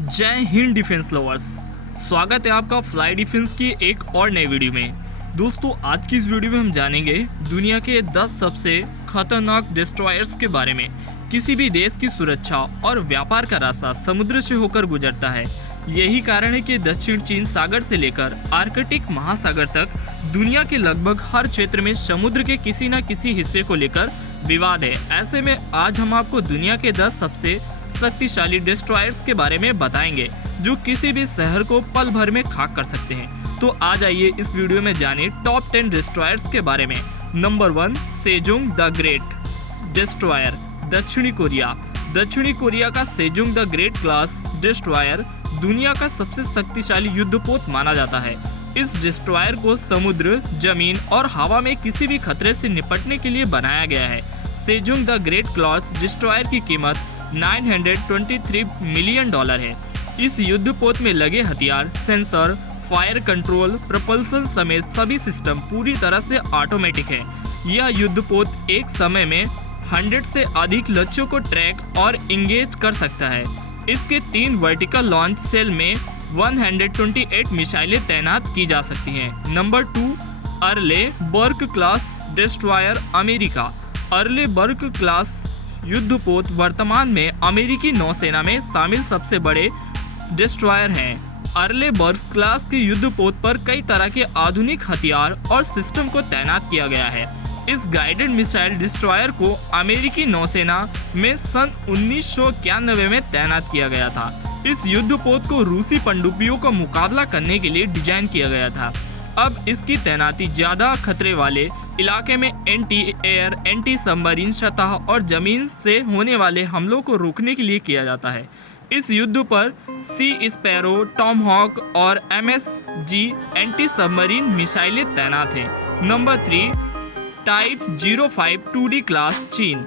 जय Hind defence lovers, स्वागत है आपका फ्लाई डिफेंस की एक और नई वीडियो में। दोस्तों, आज की इस वीडियो में हम जानेंगे दुनिया के 10 सबसे खतरनाक डिस्ट्रॉयर्स के बारे में। किसी भी देश की सुरक्षा और व्यापार का रास्ता समुद्र से होकर गुजरता है। यही कारण है कि दक्षिण चीन सागर से लेकर आर्कटिक महासागर तक दुनिया के लगभग हर क्षेत्र में समुद्र के किसी न किसी हिस्से को लेकर विवाद है। ऐसे में आज हम आपको दुनिया के 10 सबसे शक्तिशाली डिस्ट्रॉयर्स के बारे में बताएंगे जो किसी भी शहर को पल भर में खाक कर सकते हैं। तो आ जाइए इस वीडियो में जाने टॉप 10 डिस्ट्रॉयर्स के बारे में। Number 1, Sejong the great destroyer, दक्षिणी कोरिया। दक्षिणी कोरिया का Sejong the great class destroyer दुनिया का सबसे शक्तिशाली युद्धपोत माना जाता है। इस डिस्ट्रॉयर को समुद्र, जमीन और हवा में किसी भी खतरे से निपटने के लिए बनाया गया है। Sejong the great class destroyer की कीमत $923 मिलियन है। इस युद्धपोत में लगे हथियार, सेंसर, फायर कंट्रोल, प्रपल्सन समेत सभी सिस्टम पूरी तरह से ऑटोमेटिक है। यह युद्धपोत एक समय में 100 से अधिक लक्ष्यों को ट्रैक और इंगेज कर सकता है। इसके 3 वर्टिकल लॉन्च सेल में 128 मिसाइलें तैनात की जा सकती हैं। नंबर 2, अर्ले बर्ग क्लास डिस्ट्रॉयर, अमेरिका। अर्ले बर्ग क्लास युद्धपोत वर्तमान में अमेरिकी नौसेना में शामिल सबसे बड़े डिस्ट्रॉयर हैं। अर्ले बर्ग क्लास के युद्धपोत पर कई तरह के आधुनिक हथियार और सिस्टम को तैनात किया गया है। इस गाइडेड मिसाइल डिस्ट्रॉयर को अमेरिकी नौसेना में सन 1991 में तैनात किया गया था। इस युद्धपोत को रूसी पनडुब्बियों का मुकाबला करने के लिए डिजाइन किया गया था। अब इसकी तैनाती ज्यादा खतरे वाले इलाके में एंटी एयर, एंटी सबमरीन सतह और जमीन से होने वाले हमलों को रोकने के लिए किया जाता है। इस युद्ध पर सी स्पैरो, टॉमहॉक और MSG एंटी सबमरीन मिसाइलें तैनात हैं। नंबर 3, टाइप 05 2D क्लास, चीन।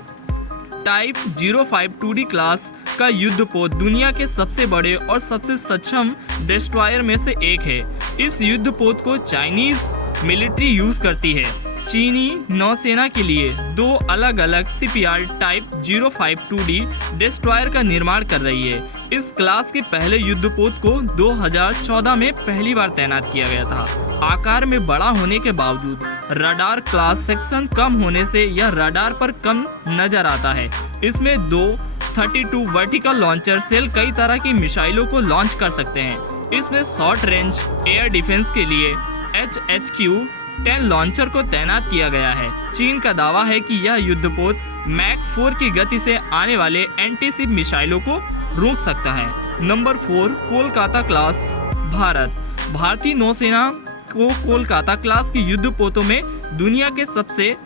टाइप 05 2D क्लास का युद्धपोत दुनिया के सबसे बड़े और सबसे सक्षम डिस्ट्रॉयर में से एक है। इस युद्धपोत को चाइनीज मिलिट्री यूज करती है। चीनी नौसेना के लिए 2 अलग अलग शिपयार्ड टाइप 05 2D डिस्ट्रॉयर का निर्माण कर रही है। इस क्लास के पहले युद्धपोत को 2014 में पहली बार तैनात किया गया था। आकार में बड़ा होने के बावजूद रडार क्लास सेक्शन कम होने से यह रडार पर कम नजर आता है। इसमें 32 वर्टिकल लॉन्चर सेल कई तरह की मिसाइलों को लॉन्च कर सकते हैं। इसमें शॉर्ट रेंज एयर डिफेंस के लिए HQ-10 लॉन्चर को तैनात किया गया है। चीन का दावा है कि यह युद्धपोत मैक 4 की गति से आने वाले एंटी-शिप मिसाइलों को रोक सकता है। Number 4, Kolkata class, Bharat. भारतीय नौसेना को कोलकाता क्लास की युद्धपोतों में दुनिया के सबसे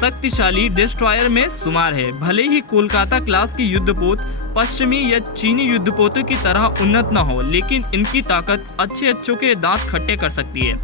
शक्तिशाली डिस्ट्रॉयर में शुमार है। भले ही कोलकाता क्लास की युद्धपोत पश्चिमी या चीनी युद्धपोतों की तरह उन्नत न हो, लेकिन इनकी ताकत अच्छे के दांत खट्टे कर सकती है।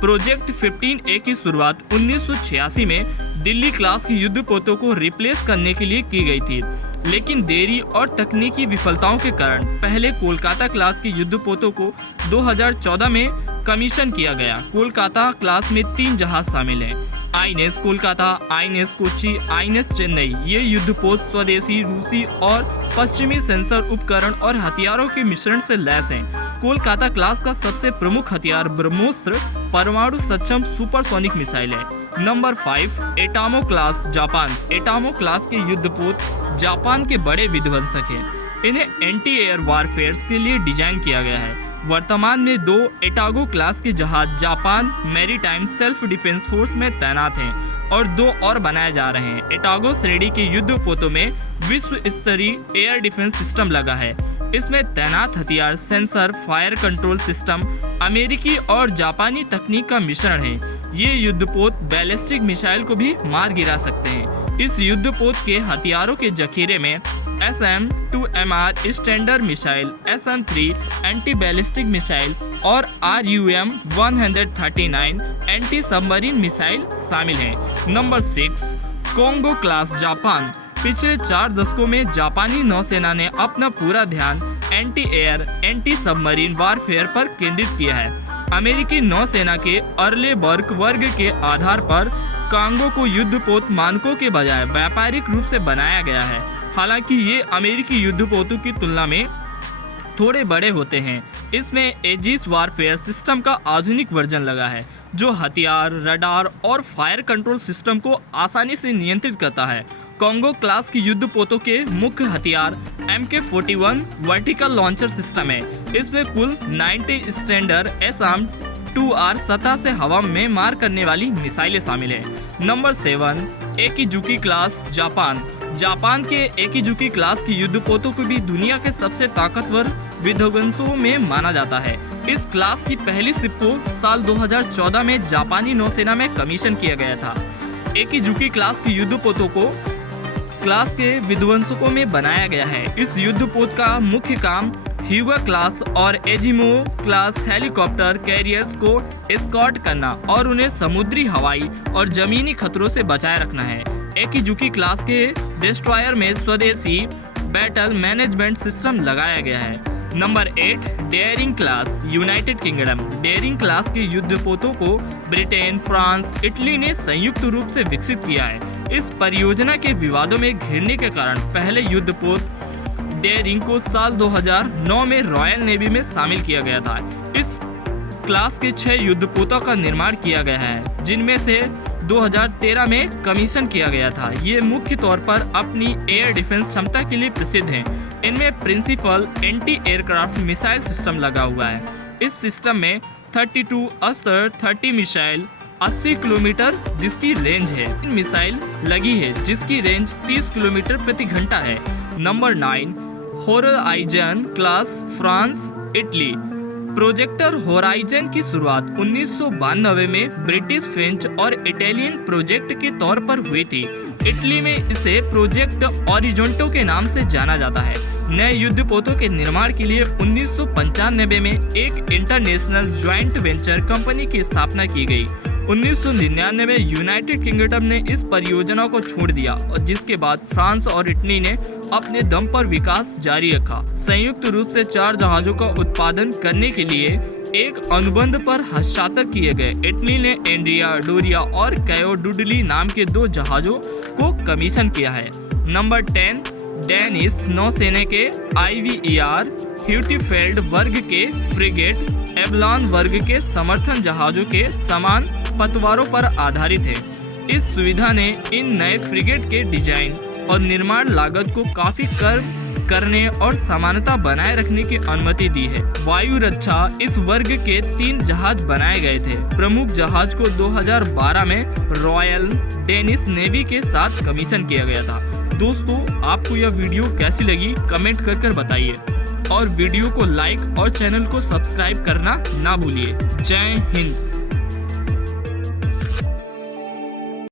प्रोजेक्ट 15A की शुरुआत 1986 में दिल्ली क्लास की युद्धपोतों को रिप्लेस करने के लिए की गई थी, लेकिन देरी और तकनीकी विफलताओं के कारण पहले कोलकाता क्लास की युद्धपोतों को 2014 में कमीशन किया गया। कोलकाता क्लास में 3 जहाज शामिल हैं: INS Kolkata, INS Kochi, INS Chennai. ये युद्धपोत स्वदेशी, रूसी और पश्चिमी सेंसर उपकरण और हथियारों के मिश्रण से लैस हैं। कोलकाता क्लास का सबसे प्रमुख हथियार ब्रह्मोस्त्र परमाणु सक्षम सुपरसोनिक मिसाइल है। Number 5, Atago class, Japan. Atago class के युद्धपोत जापान के बड़े विध्वंसक हैं। इन्हें एंटी एयर वारफेयर के लिए डिजाइन किया गया है। वर्तमान में 2 एटागो क्लास के जहाज Japan maritime self defence force में तैनात हैं और 2 और बनाए जा रहे हैं। एटागो श्रेणी के युद्धपोतों में विश्व स्तरीय एयर डिफेंस सिस्टम लगा है। इसमें तैनात हथियार, सेंसर, फायर कंट्रोल सिस्टम अमेरिकी और जापानी तकनीक का मिश्रण है। ये युद्धपोत बैलिस्टिक मिसाइल को भी मार गिरा सकते हैं। इस युद्धपोत के हथियारों के जखीरे में SM-2MR standard missile, SM-3 anti ballistic missile और RUM-139 एंटी सबमरीन मिसाइल शामिल हैं। Number 6, Congo class, Japan. पिछले 4 दशकों में जापानी नौसेना ने अपना पूरा ध्यान anti air, anti submarine warfare पर केंद्रित किया है। अमेरिकी नौसेना के अर्ले बर्ग वर्ग के आधार पर कांगो को युद्धपोत मानकों के बजाय व्यापारिक रूप से बनाया गया है। हालांकि ये अमेरिकी युद्धपोतों की तुलना में थोड़े बड़े होते हैं। इसमें एजिस वारफेयर सिस्टम का आधुनिक वर्जन लगा है जो हथियार, रडार और फायर कंट्रोल सिस्टम को आसानी से नियंत्रित करता है। कॉन्गो क्लास की युद्धपोतों के मुख्य हथियार MK41 वर्टिकल लॉन्चर सिस्टम है। इसमें कुल 90 स्टैंडर्ड एसआर्म 2R सतह से हवा में मार करने वाली मिसाइलें शामिल है। Number 7, Akizuki class Japan. Japan के एकिजुकी क्लास की युद्धपोतों को भी दुनिया के सबसे ताकतवर विध्वंसों में माना जाता है। इस क्लास की पहली शिप को साल 2014 में जापानी नौसेना में कमीशन किया गया था। एकिजुकी क्लास की युद्धपोतों को क्लास के विध्वंसकों में बनाया गया है। इस युद्धपोत का मुख्य काम ह्यूगा क्लास और एजिमो क्लास हेलीकॉप्टर कैरियर्स को एस्कॉर्ट करना और उन्हें समुद्री, हवाई और जमीनी खतरों से बचाए रखना है। एकिजुकी क्लास के डिस्ट्रॉयर में स्वदेशी बैटल मैनेजमेंट सिस्टम लगाया गया है। Number 8, Daring class United Kingdom. Daring class के युद्धपोतों को ब्रिटेन, फ्रांस, इटली ने संयुक्त रूप से विकसित किया है। इस परियोजना के विवादों में घिरने के कारण पहले युद्धपोत डेयरिंग को साल 2009 में रॉयल नेवी में शामिल किया गया था। इस क्लास के 6 युद्धपोतों का निर्माण किया गया है, जिनमें से 2013 में कमीशन किया गया था। ये मुख्य तौर पर अपनी एयर डिफेंस क्षमता के लिए प्रसिद्ध हैं। इनमें principal anti aircraft missile system लगा हुआ है। इस सिस्टम में 32 अस्त्र 30 मिसाइल 80 किलोमीटर जिसकी रेंज है। मिसाइल लगी है जिसकी रेंज 30 किलोमीटर प्रति घंटा है। Number 9, Horizon class France Italy. Projector Horizon की शुरुआत 1992 में ब्रिटिश, फ्रेंच और इटालियन प्रोजेक्ट के तौर पर हुई थी। इटली में इसे प्रोजेक्ट ओरिजेंटो के नाम से जाना जाता है। नए युद्धपोतों के निर्माण के लिए 1995 में एक इंटरनेशनल ज्वाइंट वेंचर कंपनी की स्थापना की गई। 1999 में यूनाइटेड किंगडम ने इस परियोजना को छोड़ दिया और जिसके बाद फ्रांस और इटली ने अपने दम पर विकास जारी रखा। संयुक्त रूप से 4 जहाजों का उत्पादन करने के लिए एक अनुबंध पर हस्ताक्षर किए गए। इटली ने एंड्रिया, डोरिया और कैयो डुडली नाम के 2 जहाजों को कमीशन किया है। नंबर 10, डेनिश नौसेना के IVER ह्यूटीफेल्ड वर्ग के फ्रिगेट एवलान वर्ग के समर्थन जहाजों के समान पतवारों पर आधारित है। इस सुविधा ने इन नए फ्रिगेट के डिजाइन और निर्माण लागत को काफी कम करने और समानता बनाए रखने की अनुमति दी है। वायु रक्षा इस वर्ग के 3 जहाज बनाए गए थे। प्रमुख जहाज को 2012 में रॉयल डेनिश नेवी के साथ कमीशन किया गया था। दोस्तों, आपको यह वीडियो कैसी लगी कमेंट कर बताइए और वीडियो को लाइक और चैनल को सब्सक्राइब करना ना भूलिए। जय हिंद।